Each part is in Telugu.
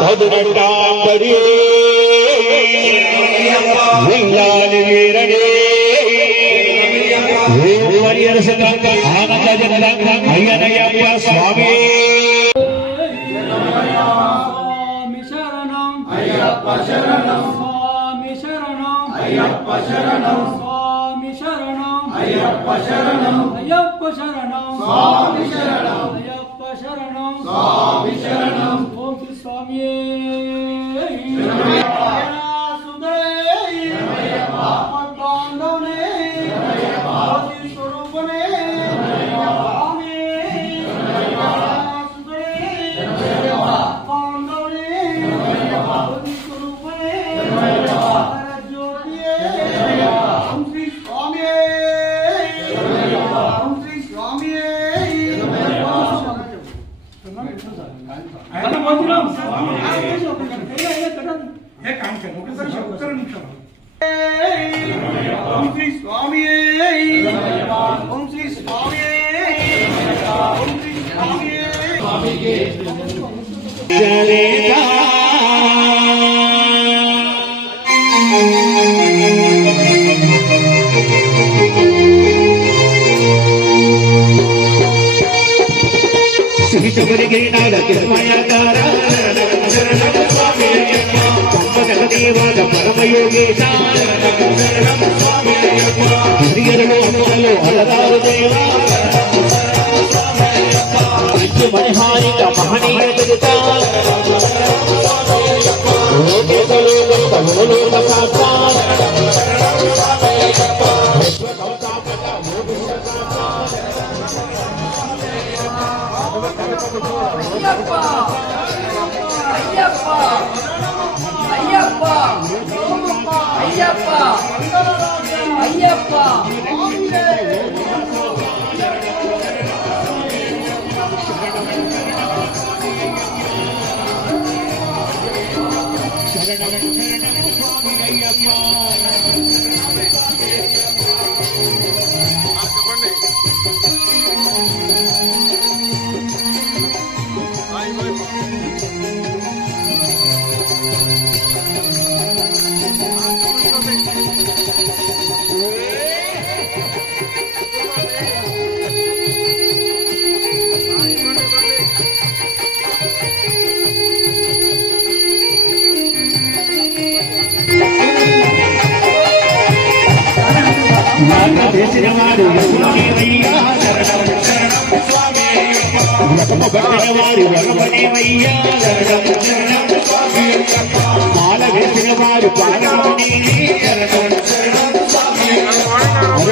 పదునెట్టాంబడి విల్లాలి వీరనే ఆనంద అయ్యనయ్యప్ప స్వామి అయ్యప్ప శరణం స్వామి శరణం అయ్యప్ప శరణం స్వామి శరణం అయ్యప్ప శరణం అయ్యప్ప శరణం స్వామి శరణం అయ్యప్ప శరణం స్వామి శరణం ఓం శ్రీ స్వామి పరమయోగేశ హరిహరలో అమ్మలో అలరారు దేవ మణిహారిక మహనీయ జగత లోకేశలో లోక వాడు వారి వరమనేవయ్యా మాల వేసిన వారు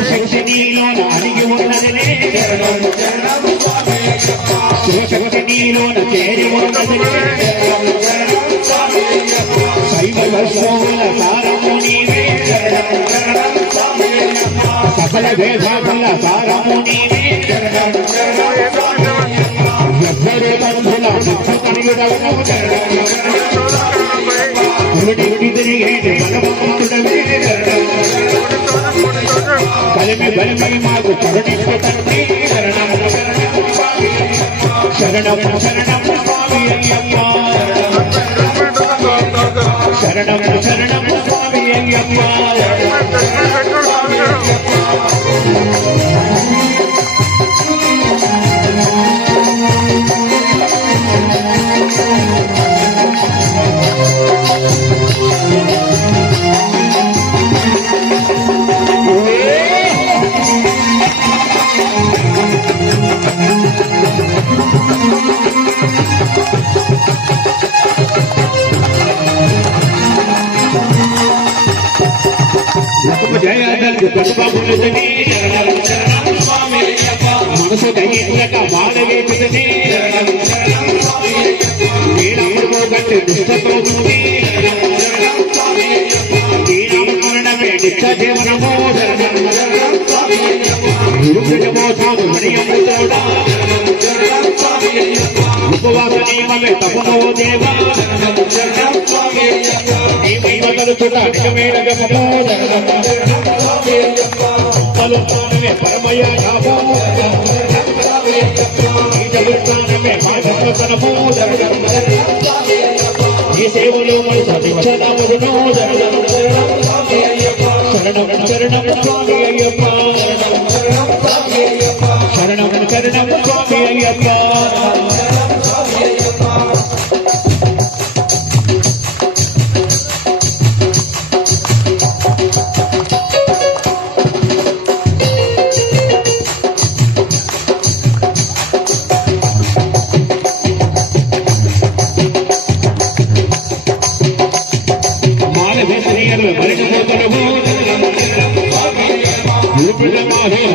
శక్తి నీలోన అడిగి ఉన్నదిలే శివశక్తి నీలోన చేరి ఉన్నదిలే శైవ వర్షముల సారము నీవే సకల వేదాల సారము నీవే ఎవ్వరు బంధుల ముఖ్యకరియుడవు తిరిగేది భగవంతుడవే కలిమి బలిమి మాకు కరుణించు తండ్రి శరణం శరణం స్వామి అయ్యప్ప శరణం శరణం స్వామి అయ్యప్ప మనసు దయ్యక మానవేతుని నీడముడు గట్టి దుష్టతోముని నీడమరణమే నిత్య జీవనమో నిరుపజమోసాము మణియముతోడా ఉపవాస నియమమే తపనో దేవా నీవైవ కలుచుట నిజమేడగమో పలుతానమే పరమయ యాభో నిజవృత్తానమే మాధవతనమో నీ సేవలో మరి సతిక్షణమును శరణం శరణం స్వామి అయ్యప్ప శరణం శరణం స్వామి అయ్యప్ప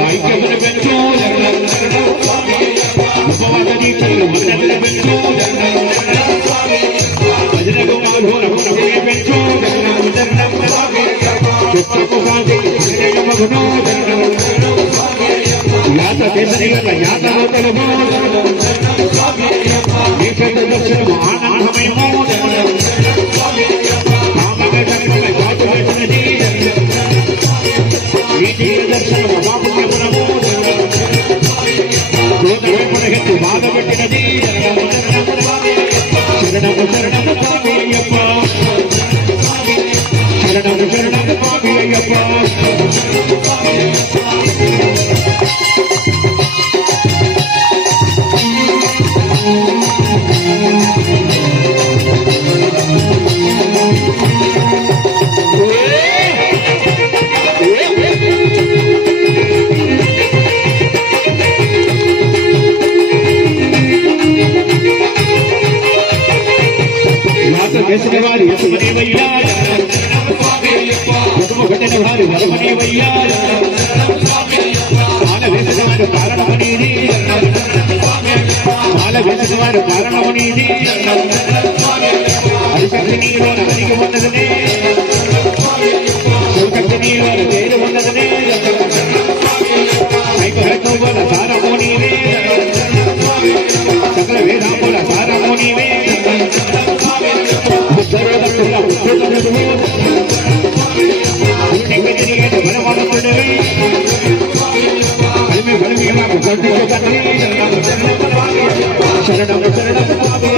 ఐక్యతను పెంచు ఉపవాస దీక్షలు మన్నతను పెంచు భజనకు మాధురమునే పెంచు చిత్తకు శాంతి యాత కేసరిగల యాత లోకలము నీ పెద్ద దర్శనము ఆనందమయము కామక కర్మల జాతు పెట్టినది దర్శనము బాపుణ్యమునము క్రోధమునగెత్తి బాధపెట్టినది శరణము శరణము స్వామి అయ్యప్ప శరణము శరణము స్వామి అయ్యప్ప చేసిన వారి యశమనే వయ్యా కుటుంబ కట్టిన వారి వరమనే వయ్యా మాల వేసిన వారి కారణమనేది మాల వేసిన వారి కారణమనేది అరిశక్తి నీలో నగరికి ఉన్నదనే శివశక్తి నీలో పేరు ఉన్నదనే ఐకహత్తుల సారము నీవే సకల వేదాంబుల సారము నీవే శరణం శరణం స్వామి